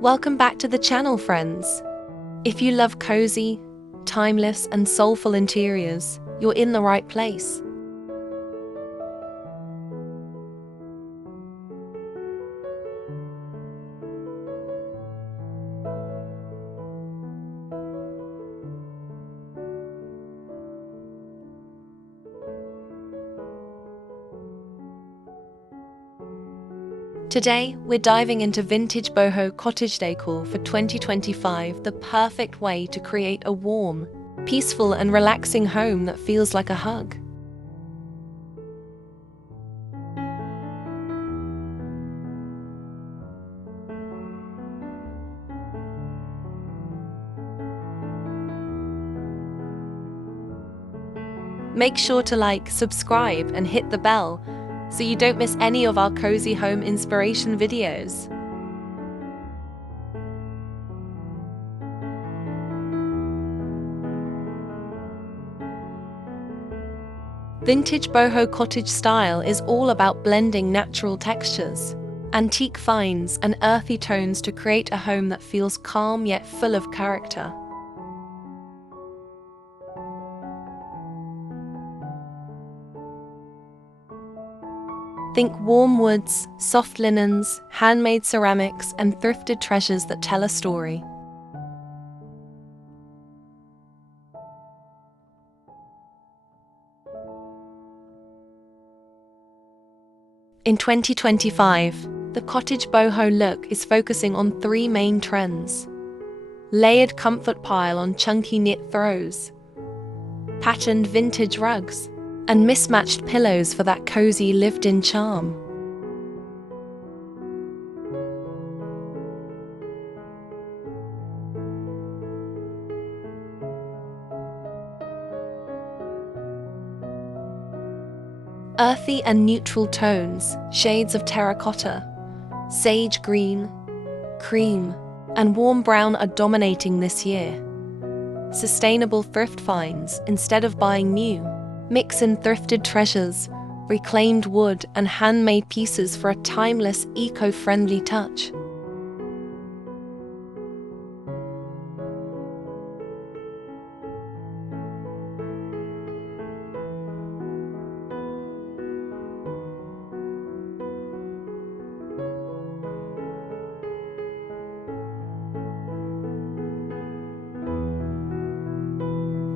Welcome back to the channel, friends. If you love cozy, timeless, and soulful interiors, you're in the right place. Today, we're diving into vintage boho cottage decor for 2025, the perfect way to create a warm, peaceful, and relaxing home that feels like a hug. Make sure to like, subscribe, and hit the bell so you don't miss any of our cozy home inspiration videos. Vintage boho cottage style is all about blending natural textures, antique finds, and earthy tones to create a home that feels calm yet full of character. Think warm woods, soft linens, handmade ceramics, and thrifted treasures that tell a story. In 2025, the cottage boho look is focusing on three main trends: layered comfort pile on chunky knit throws, patterned vintage rugs, and mismatched pillows for that cozy lived-in charm. Earthy and neutral tones, shades of terracotta, sage green, cream, and warm brown are dominating this year. Sustainable thrift finds instead of buying new. Mix in thrifted treasures, reclaimed wood, and handmade pieces for a timeless, eco-friendly touch.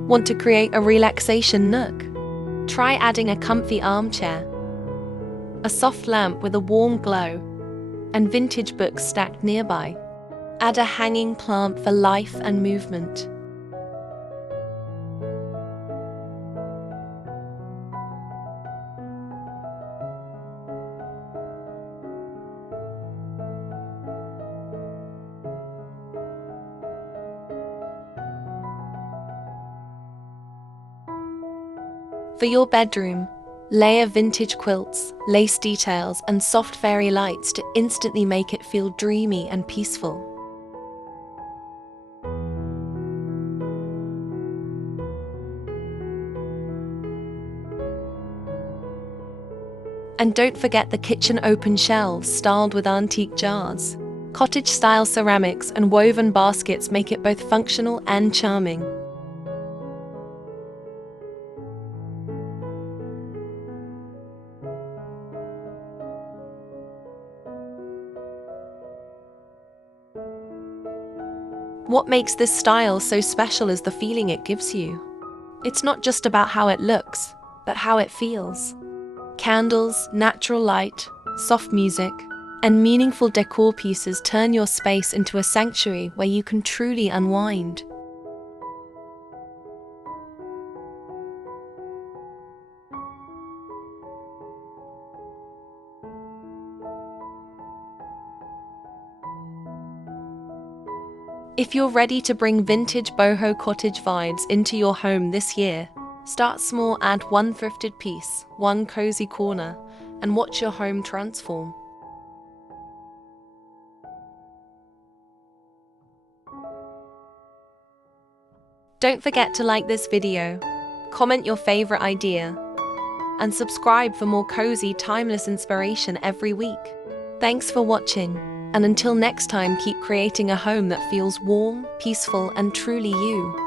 Want to create a relaxation nook? Try adding a comfy armchair, a soft lamp with a warm glow, and vintage books stacked nearby. Add a hanging plant for life and movement. For your bedroom, layer vintage quilts, lace details, and soft fairy lights to instantly make it feel dreamy and peaceful. And don't forget the kitchen open shelves styled with antique jars. Cottage-style ceramics and woven baskets make it both functional and charming. What makes this style so special is the feeling it gives you. It's not just about how it looks, but how it feels. Candles, natural light, soft music, and meaningful decor pieces turn your space into a sanctuary where you can truly unwind. If you're ready to bring vintage boho cottage vibes into your home this year, start small, add one thrifted piece, one cozy corner, and watch your home transform. Don't forget to like this video, comment your favorite idea, and subscribe for more cozy, timeless inspiration every week. Thanks for watching, And until next time, keep creating a home that feels warm, peaceful, and truly you.